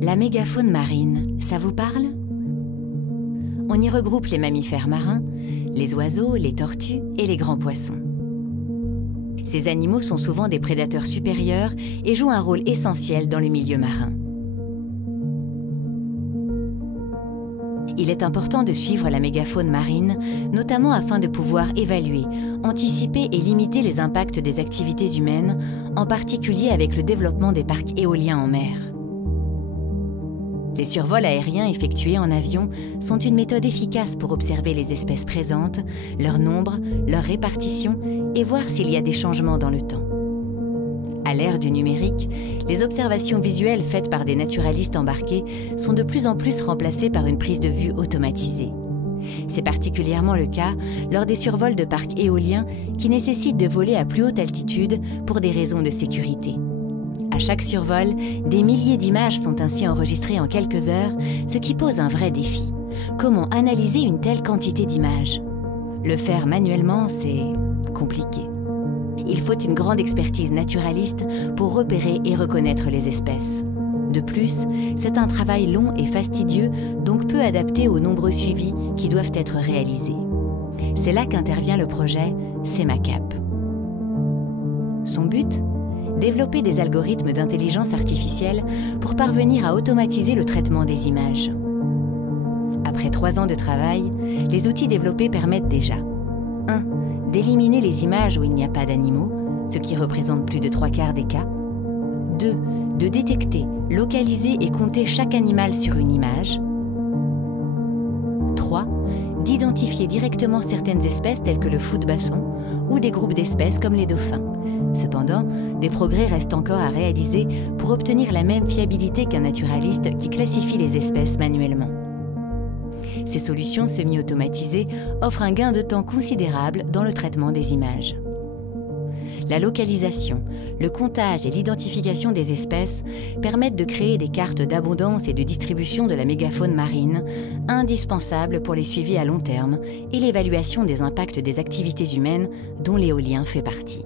La mégafaune marine, ça vous parle? On y regroupe les mammifères marins, les oiseaux, les tortues et les grands poissons. Ces animaux sont souvent des prédateurs supérieurs et jouent un rôle essentiel dans le milieu marin. Il est important de suivre la mégafaune marine, notamment afin de pouvoir évaluer, anticiper et limiter les impacts des activités humaines, en particulier avec le développement des parcs éoliens en mer. Les survols aériens effectués en avion sont une méthode efficace pour observer les espèces présentes, leur nombre, leur répartition et voir s'il y a des changements dans le temps. À l'ère du numérique, les observations visuelles faites par des naturalistes embarqués sont de plus en plus remplacées par une prise de vue automatisée. C'est particulièrement le cas lors des survols de parcs éoliens qui nécessitent de voler à plus haute altitude pour des raisons de sécurité. À chaque survol, des milliers d'images sont ainsi enregistrées en quelques heures, ce qui pose un vrai défi. Comment analyser une telle quantité d'images? Le faire manuellement, c'est compliqué. Il faut une grande expertise naturaliste pour repérer et reconnaître les espèces. De plus, c'est un travail long et fastidieux, donc peu adapté aux nombreux suivis qui doivent être réalisés. C'est là qu'intervient le projet CEMACAP. Son but? Développer des algorithmes d'intelligence artificielle pour parvenir à automatiser le traitement des images. Après 3 ans de travail, les outils développés permettent déjà 1. D'éliminer les images où il n'y a pas d'animaux, ce qui représente plus de 3/4 des cas. 2. De détecter, localiser et compter chaque animal sur une image. 3. D'identifier directement certaines espèces telles que le fou de basson ou des groupes d'espèces comme les dauphins. Cependant, des progrès restent encore à réaliser pour obtenir la même fiabilité qu'un naturaliste qui classifie les espèces manuellement. Ces solutions semi-automatisées offrent un gain de temps considérable dans le traitement des images. La localisation, le comptage et l'identification des espèces permettent de créer des cartes d'abondance et de distribution de la mégafaune marine, indispensables pour les suivis à long terme et l'évaluation des impacts des activités humaines dont l'éolien fait partie.